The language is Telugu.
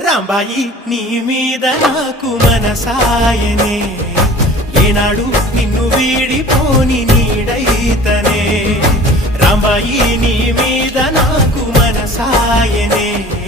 రాంబాయి నీ మీద నాకు మనసాయనే ఏనాడు నిన్ను వీడిపోని నీడైతనే రాంబాయి నీ మీద నాకు మనసాయనే